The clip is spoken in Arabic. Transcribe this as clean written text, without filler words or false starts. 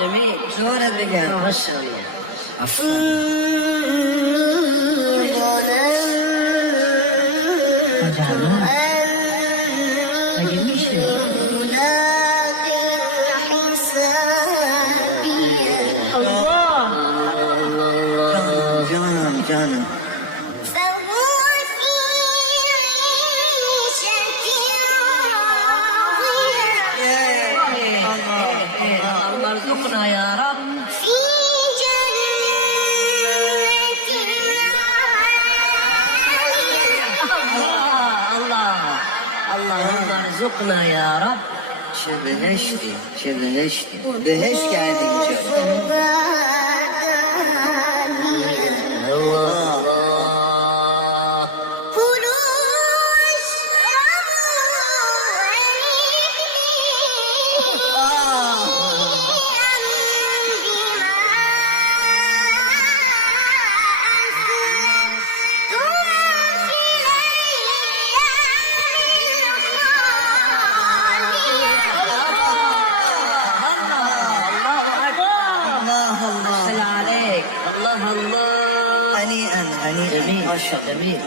جميل. شلون الذكر؟ ما شاء الله. جانم الله ارزقنا يا رب. في جنة اللهم ارزقنا يا رب. شبهشتي بهش قاعدين نشوف. الله الله. هنيئا جميل ما شاء الله. جميل.